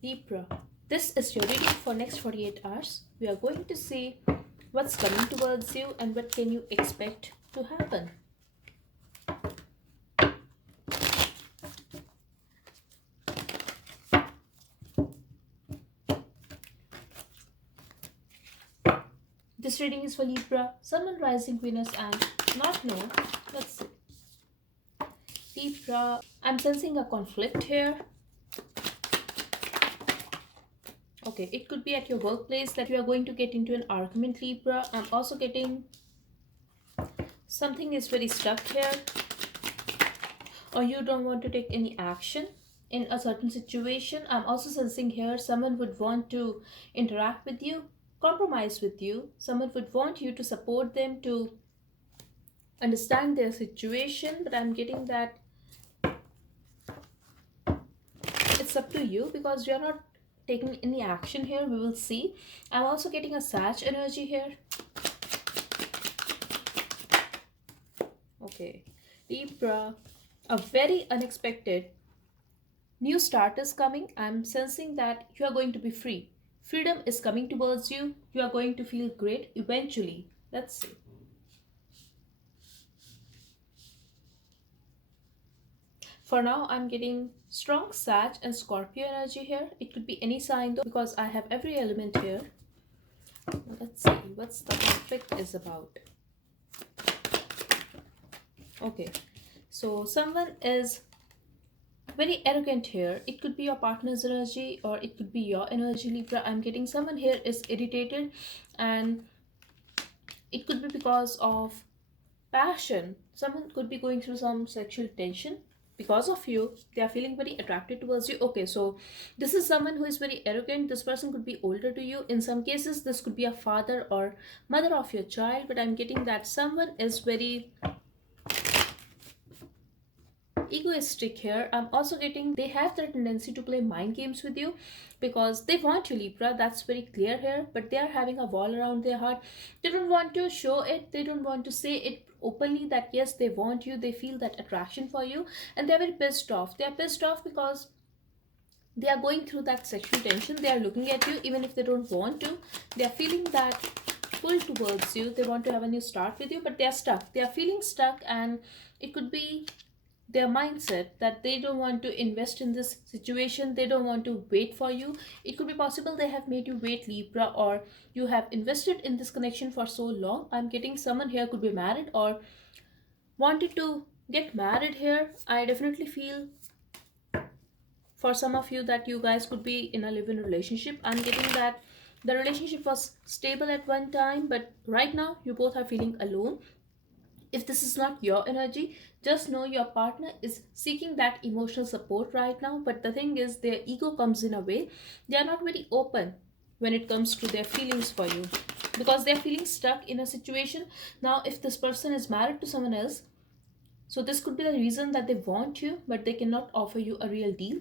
Libra, this is your reading for next 48 hours. We are going to see what's coming towards you and what can you expect to happen. This reading is for Libra, Sun, Moon, Rising, Venus and North Node. Let's see. Libra, I'm sensing a conflict here. Okay, it could be at your workplace that you are going to get into an argument, Libra. I'm also getting something is very stuck here, or you don't want to take any action in a certain situation. I'm also sensing here someone would want to interact with you, compromise with you. Someone would want you to support them to understand their situation, but I'm getting that it's up to you because you're not taking any action here. We will see. I'm also getting a Sag energy here. Okay, Libra, a very unexpected new start is coming. I'm sensing that you are going to be free. Freedom is coming towards you. You are going to feel great eventually. Let's see. For now, I'm getting strong Sag and Scorpio energy here. It could be any sign though because I have every element here. Let's see what's the conflict is about. Okay, so someone is very arrogant here. It could be your partner's energy or it could be your energy, Libra. I'm getting someone here is irritated, and it could be because of passion. Someone could be going through some sexual tension because of you. They are feeling very attracted towards you. Okay, so this is someone who is very arrogant. This person could be older to you. In some cases this could be a father or mother of your child, but I'm getting that someone is very egoistic here. I'm also getting they have the tendency to play mind games with you because they want you, Libra. That's very clear here, but they are having a wall around their heart. They don't want to show it, they don't want to say it openly that yes, they want you, they feel that attraction for you, and they're very pissed off. They are pissed off because they are going through that sexual tension. They are looking at you even if they don't want to. They are feeling that pull towards you. They want to have a new start with you, but they are stuck. They are feeling stuck, and it could be their mindset that they don't want to invest in this situation. They don't want to wait for you. It could be possible they have made you wait, Libra, or you have invested in this connection for so long. I'm getting someone here could be married or wanted to get married here. I definitely feel for some of you that you guys could be in a live-in relationship. I'm getting that the relationship was stable at one time, but right now you both are feeling alone. If this is not your energy, just know your partner is seeking that emotional support right now. But the thing is, their ego comes in a way. They are not very open when it comes to their feelings for you because they're feeling stuck in a situation. Now, if this person is married to someone else, so this could be the reason that they want you, but they cannot offer you a real deal.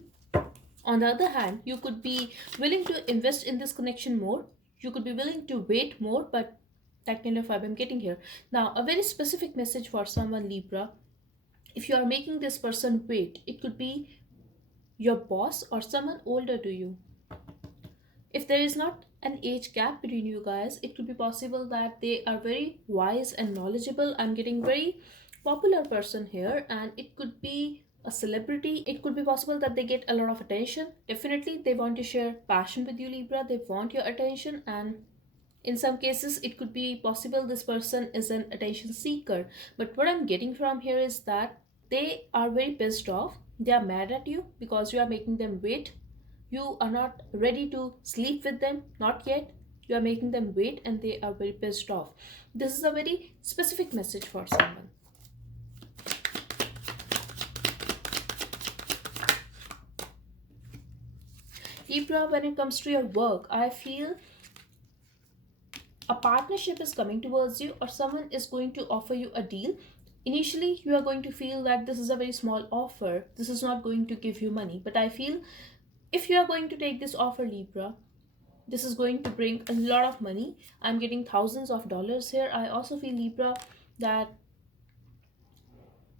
On the other hand, you could be willing to invest in this connection more. You could be willing to wait more, but that kind of vibe I'm getting here. Now, a very specific message for someone, Libra. If you are making this person wait, it could be your boss or someone older to you. If there is not an age gap between you guys, it could be possible that they are very wise and knowledgeable. I'm getting very popular person here, and it could be a celebrity. It could be possible that they get a lot of attention. Definitely they want to share passion with you, Libra. They want your attention, and in some cases it could be possible this person is an attention seeker. But what I'm getting from here is that they are very pissed off. They are mad at you because you are making them wait. You are not ready to sleep with them, not yet. You are making them wait, and they are very pissed off. This is a very specific message for someone. Libra, when it comes to your work, I feel a partnership is coming towards you or someone is going to offer you a deal. Initially you are going to feel that this is a very small offer, this is not going to give you money, but I feel if you are going to take this offer, Libra, this is going to bring a lot of money. I'm getting thousands of dollars here. I also feel, Libra, that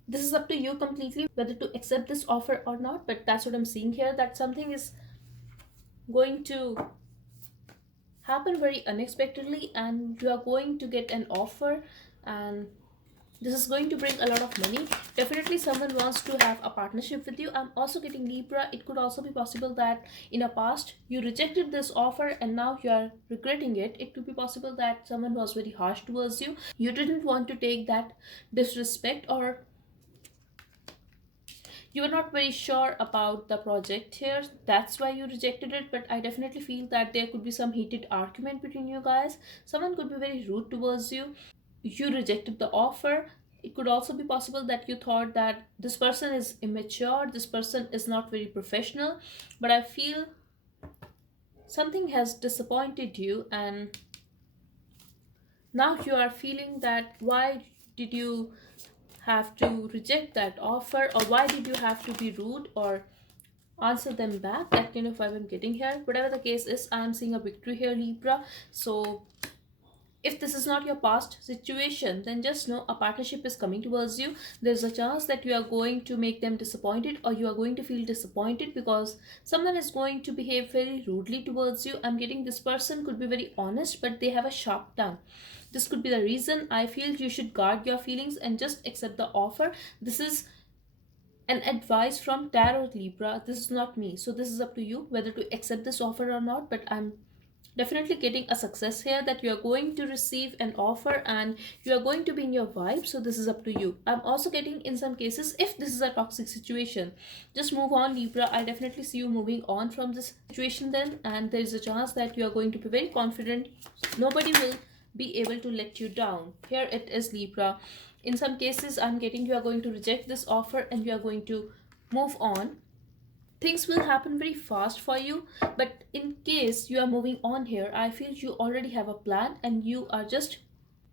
this is up to you completely whether to accept this offer or not, but that's what I'm seeing here, that something is going to happen very unexpectedly, and you are going to get an offer, and this is going to bring a lot of money. Definitely someone wants to have a partnership with you. I'm also getting Libra. It could also be possible that in a past you rejected this offer and now you are regretting it. It could be possible that someone was very harsh towards you. You didn't want to take that disrespect, or you were not very sure about the project here, that's why you rejected it. But I definitely feel that there could be some heated argument between you guys. Someone could be very rude towards you. You rejected the offer. It could also be possible that you thought that this person is immature, this person is not very professional. But I feel something has disappointed you, and now you are feeling that why did you have to reject that offer, or why did you have to be rude or answer them back. That kind of vibe I'm getting here. Whatever the case is, I'm seeing a victory here, Libra. So if this is not your past situation, then just know a partnership is coming towards you. There's a chance that you are going to make them disappointed, or you are going to feel disappointed because someone is going to behave very rudely towards you. I'm getting this person could be very honest, but they have a sharp tongue. This could be the reason. I feel you should guard your feelings and just accept the offer. This is an advice from Tarot, Libra. This is not me. So this is up to you whether to accept this offer or not. But I'm definitely getting a success here, that you are going to receive an offer and you are going to be in your vibe. So this is up to you. I'm also getting in some cases, if this is a toxic situation, just move on, Libra. I definitely see you moving on from this situation then, and there is a chance that you are going to be very confident. Nobody will be able to let you down. Here it is, Libra. In some cases, I'm getting you are going to reject this offer and you are going to move on. Things will happen very fast for you, but in case you are moving on here, I feel you already have a plan and you are just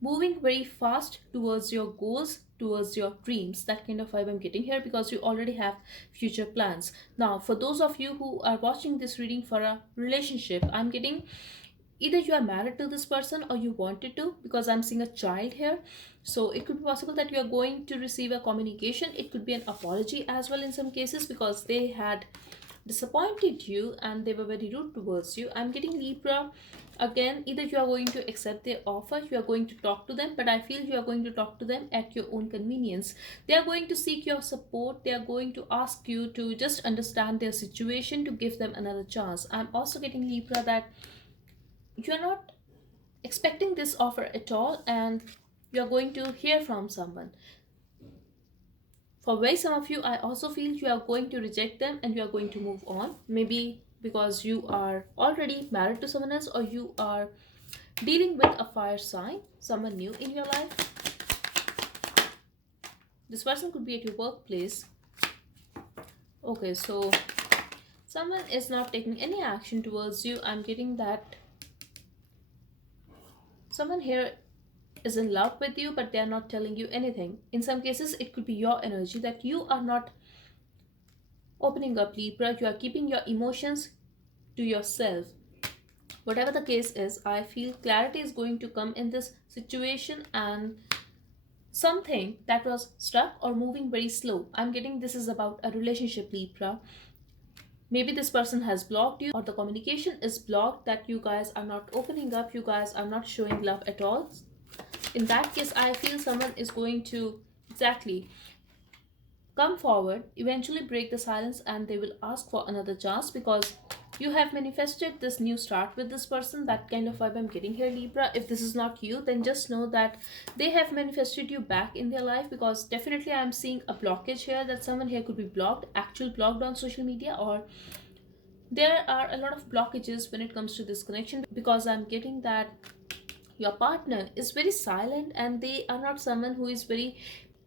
moving very fast towards your goals, towards your dreams. That kind of vibe I'm getting here, because you already have future plans. Now for those of you who are watching this reading for a relationship, I'm getting either you are married to this person or you wanted to, because I'm seeing a child here. So it could be possible that you are going to receive a communication. It could be an apology as well in some cases, because they had disappointed you and they were very rude towards you. I'm getting Libra. Again, either you are going to accept their offer, you are going to talk to them, but I feel you are going to talk to them at your own convenience. They are going to seek your support. They are going to ask you to just understand their situation, to give them another chance. I'm also getting, Libra, that you're not expecting this offer at all, and you're going to hear from someone. For very some of you, I also feel you are going to reject them and you are going to move on. Maybe because you are already married to someone else, or you are dealing with a fire sign, someone new in your life. This person could be at your workplace. Okay, so someone is not taking any action towards you. I'm getting that someone here is in love with you, but they are not telling you anything. In some cases, it could be your energy that you are not opening up, Libra. You are keeping your emotions to yourself. Whatever the case is, I feel clarity is going to come in this situation, and something that was stuck or moving very slow. I'm getting this is about a relationship, Libra. Maybe this person has blocked you, or the communication is blocked, that you guys are not opening up, you guys are not showing love at all. In that case, I feel someone is going to exactly come forward, eventually break the silence, and they will ask for another chance, because you have manifested this new start with this person. That kind of vibe I'm getting here, Libra. If this is not you, then just know that they have manifested you back in their life, because definitely I'm seeing a blockage here, that someone here could be blocked, actual blocked on social media, or there are a lot of blockages when it comes to this connection, because I'm getting that your partner is very silent and they are not someone who is very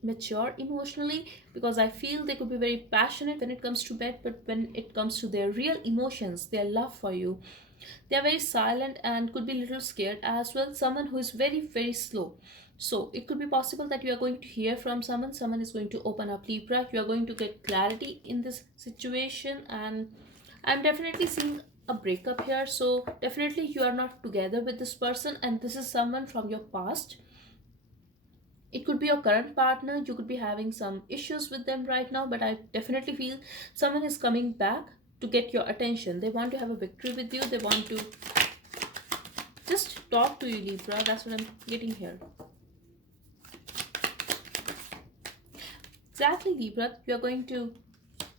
mature emotionally, because I feel they could be very passionate when it comes to bed, but when it comes to their real emotions, their love for you, they are very silent and could be a little scared as well. Someone who is very very slow. So it could be possible that you are going to hear from someone. Someone is going to open up, Libra. You are going to get clarity in this situation, and I'm definitely seeing a breakup here. So definitely you are not together with this person, and this is someone from your past. It could be your current partner. You could be having some issues with them right now, but I definitely feel someone is coming back. to get your attention. They want to have a victory with you. They want to just talk to you, Libra. That's what I'm getting here. Exactly, Libra. You're going to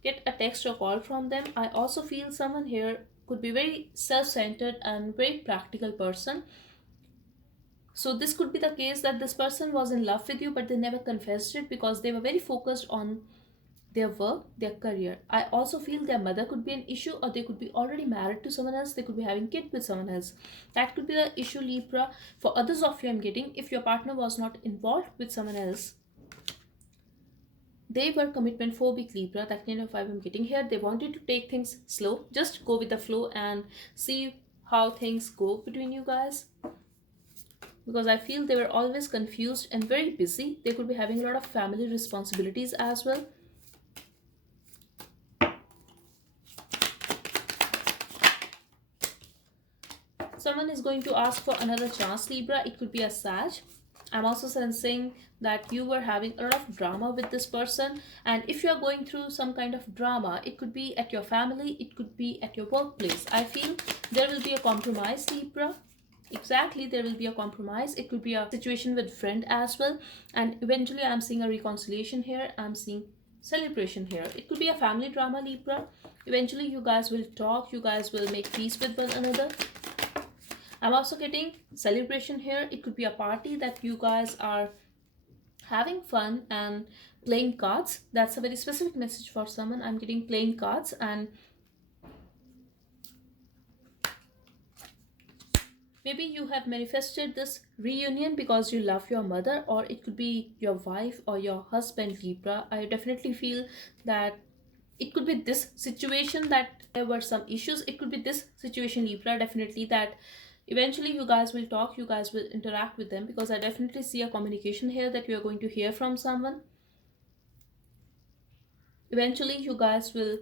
get a text or call from them. I also feel someone here could be very self-centered and very practical person. So this could be the case that this person was in love with you, but they never confessed it because they were very focused on their work, their career. I also feel their mother could be an issue, or they could be already married to someone else. They could be having kid with someone else. That could be the issue, Libra. For others of you, I'm getting, if your partner was not involved with someone else, they were commitment phobic, Libra. That kind of vibe I'm getting here. They wanted to take things slow, just go with the flow and see how things go between you guys, because I feel they were always confused and very busy. They could be having a lot of family responsibilities as well. Someone is going to ask for another chance, Libra. It could be a Sag. I'm also sensing that you were having a lot of drama with this person, and if you are going through some kind of drama, it could be at your family, it could be at your workplace. I feel there will be a compromise, Libra. Exactly, there will be a compromise. It could be a situation with friend as well, and eventually I'm seeing a reconciliation here. I'm seeing celebration here. It could be a family drama, Libra. Eventually you guys will talk, you guys will make peace with one another. I'm also getting celebration here. It could be a party that you guys are having fun and playing cards. That's a very specific message for someone. I'm getting playing cards, and maybe you have manifested this reunion because you love your mother, or it could be your wife or your husband, Libra. I definitely feel that it could be this situation that there were some issues. It could be this situation, Libra, definitely, that eventually you guys will talk, you guys will interact with them, because I definitely see a communication here that you are going to hear from someone. Eventually you guys will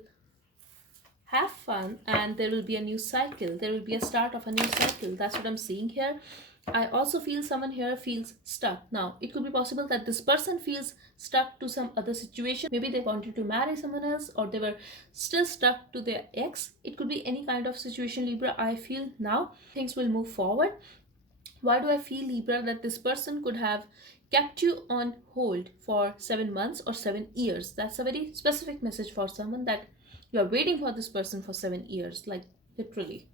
have fun and there will be a new cycle. There will be a start of a new cycle. That's what I'm seeing here. I also feel someone here feels stuck. Now, it could be possible that this person feels stuck to some other situation. Maybe they wanted to marry someone else, or they were still stuck to their ex. It could be any kind of situation, Libra. I feel now things will move forward. Why do I feel, Libra, that this person could have kept you on hold for 7 months or 7 years? That's a very specific message for someone, that you are waiting for this person for 7 years, like literally.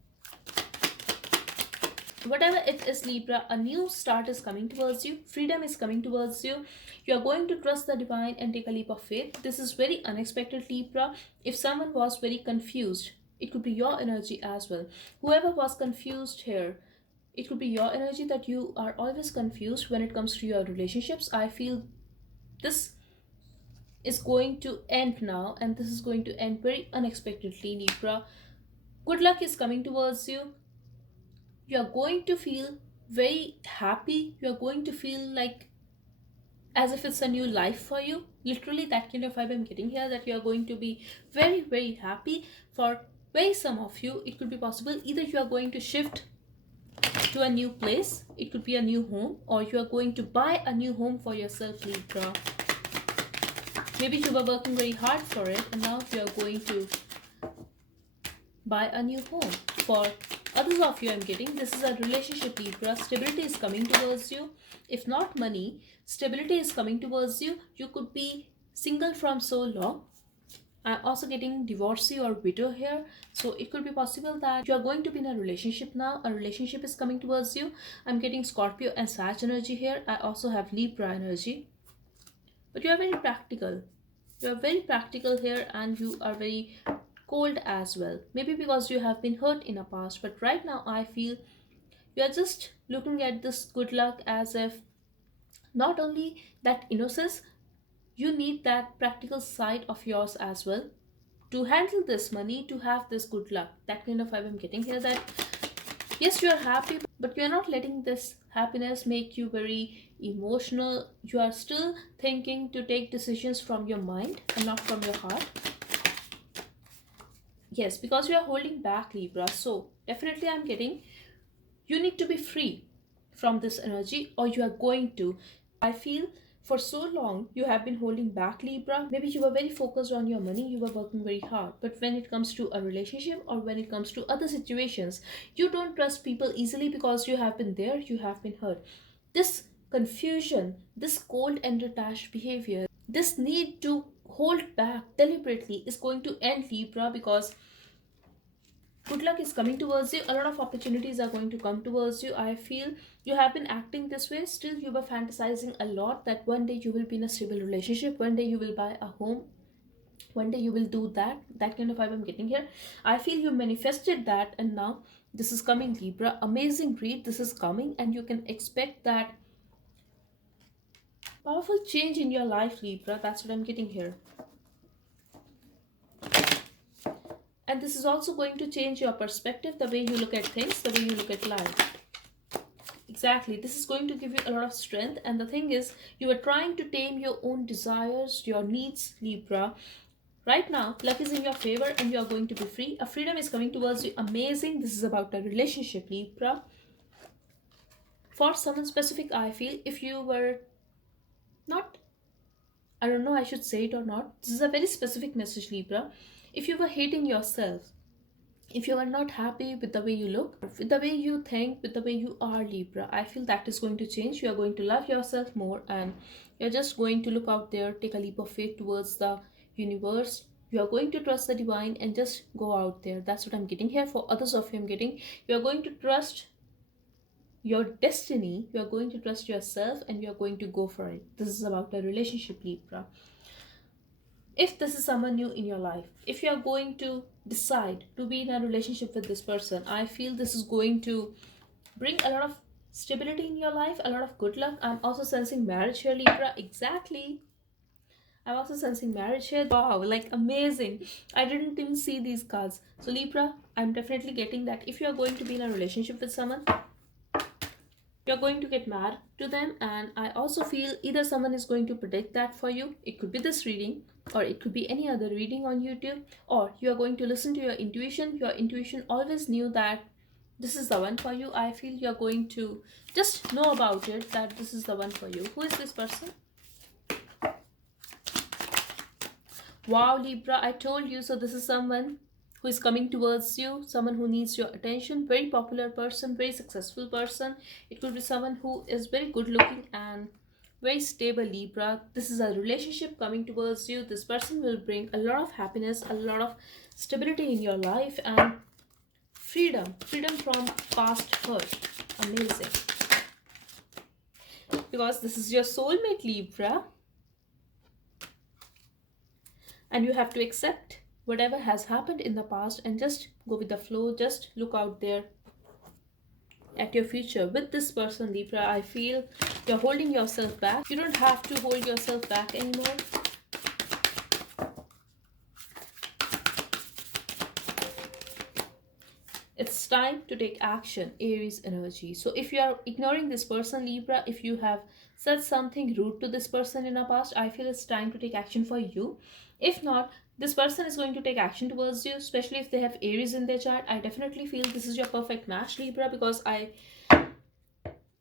Whatever it is, Libra, a new start is coming towards you. Freedom is coming towards you. You are going to trust the divine and take a leap of faith. This is very unexpected, Libra. If someone was very confused, it could be your energy as well. Whoever was confused here, it could be your energy, that you are always confused when it comes to your relationships. I feel this is going to end now, and this is going to end very unexpectedly, Libra. Good luck is coming towards you. You are going to feel very happy. You are going to feel like as if it's a new life for you. Literally, that kind of vibe I'm getting here, that you are going to be very, very happy. For very some of you, it could be possible either you are going to shift to a new place, it could be a new home, or you are going to buy a new home for yourself, Libra. Maybe you were working very hard for it, and now you are going to buy a new home. For others of you, I'm getting, this is a relationship, Libra. Stability is coming towards you. If not money, stability is coming towards you. You could be single from so long. I'm also getting divorcee or widow here. So it could be possible that you are going to be in a relationship now. A relationship is coming towards you. I'm getting Scorpio and Sag energy here. I also have Libra energy. But you are very practical. You are very practical here, and you are very cold as well. Maybe because you have been hurt in the past. But right now I feel you are just looking at this good luck as if not only that innocence, you need that practical side of yours as well to handle this money, to have this good luck. That kind of vibe I'm getting here, that yes, you are happy, but you are not letting this happiness make you very emotional. You are still thinking to take decisions from your mind and not from your heart. Yes, because you are holding back, Libra. So definitely I'm getting, you need to be free from this energy, or you are going to, I feel For so long you have been holding back, Libra. Maybe you were very focused on your money, you were working very hard, but when it comes to a relationship or when it comes to other situations, you don't trust people easily because you have been there, you have been hurt. This confusion, this cold and detached behavior, this need to hold back deliberately is going to end, Libra, because good luck is coming towards you. A lot of opportunities are going to come towards you. I feel you have been acting this way, still you were fantasizing a lot that one day you will be in a stable relationship, one day you will buy a home, one day you will do that kind of vibe I'm getting here. I feel you manifested that, and now this is coming, Libra. Amazing read, this is coming, and you can expect that powerful change in your life, Libra. That's what I'm getting here. And this is also going to change your perspective, the way you look at things, the way you look at life. Exactly, this is going to give you a lot of strength. And the thing is, you are trying to tame your own desires, your needs, Libra. Right now, luck is in your favor and you are going to be free. A freedom is coming towards you. Amazing. This is about a relationship, Libra. For someone specific, I feel if you were not, I don't know, I should say it or not. This is a very specific message, Libra. If you were hating yourself, if you are not happy with the way you look, with the way you think, with the way you are, Libra, I feel that is going to change. You are going to love yourself more, and you're just going to look out there, take a leap of faith towards the universe. You are going to trust the divine and just go out there. That's what I'm getting here. For others of you, I'm getting, you are going to trust your destiny, you are going to trust yourself, and you are going to go for it. This is about a relationship, Libra. If this is someone new in your life, if you are going to decide to be in a relationship with this person, I feel this is going to bring a lot of stability in your life, a lot of good luck. I'm also sensing marriage here, Libra. Exactly, I'm also sensing marriage here. Wow, like amazing. I didn't even see these cards. So Libra, I'm definitely getting that if you're going to be in a relationship with someone, you're going to get mad to them. And I also feel either someone is going to predict that for you. It could be this reading, or it could be any other reading on YouTube, or you are going to listen to your intuition. Your intuition always knew that this is the one for you. I feel you're going to just know about it, that this is the one for you. Who is this person? Wow, Libra, I told you. So this is someone who is coming towards you, someone who needs your attention, very popular person, very successful person. It could be someone who is very good looking and very stable, Libra. This is a relationship coming towards you. This person will bring a lot of happiness, a lot of stability in your life, and freedom from past hurt. Amazing. Because this is your soulmate, Libra, and you have to accept whatever has happened in the past and just go with the flow. Just look out there at your future with this person, Libra. I feel you're holding yourself back. You don't have to hold yourself back anymore. It's time to take action, Aries energy. So if you are ignoring this person, Libra, if you have said something rude to this person in the past, I feel it's time to take action for you. If not, this person is going to take action towards you, especially if they have Aries in their chart. I definitely feel this is your perfect match, Libra, because I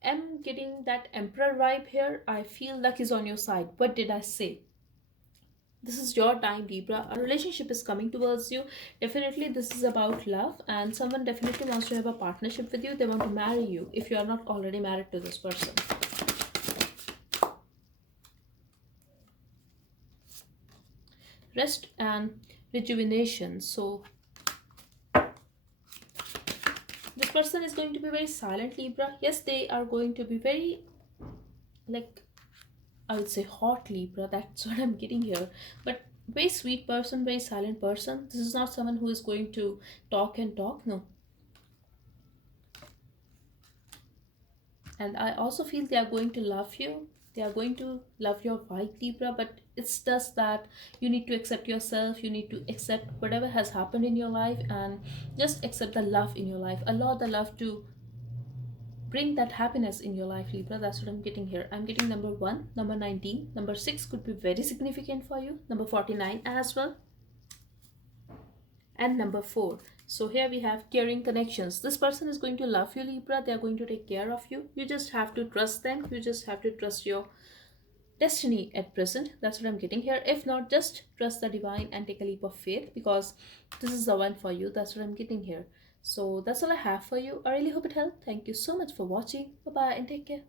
am getting that Emperor vibe here. I feel luck is on your side. What did I say? This is your time, Libra. A relationship is coming towards you. Definitely this is about love, and someone definitely wants to have a partnership with you. They want to marry you if you are not already married to this person. Rest and rejuvenation. So this person is going to be very silent, Libra. Yes, they are going to be very, like, I would say hot, Libra. That's what I'm getting here. But very sweet person, very silent person. This is not someone who is going to talk and talk. No. And I also feel they are going to love you. They are going to love your vibe, Libra. But it's just that you need to accept yourself. You need to accept whatever has happened in your life and just accept the love in your life. Allow the love to bring that happiness in your life, Libra. That's what I'm getting here. I'm getting number 1, number 19, number 6 could be very significant for you, number 49 as well, and number 4. So here we have caring connections. This person is going to love you, Libra. They are going to take care of you. You just have to trust them. You just have to trust your destiny at present. That's what I'm getting here. If not, just trust the divine and take a leap of faith, because this is the one for you. That's what I'm getting here. So that's all I have for you. I really hope it helped. Thank you so much for watching. Bye bye and take care.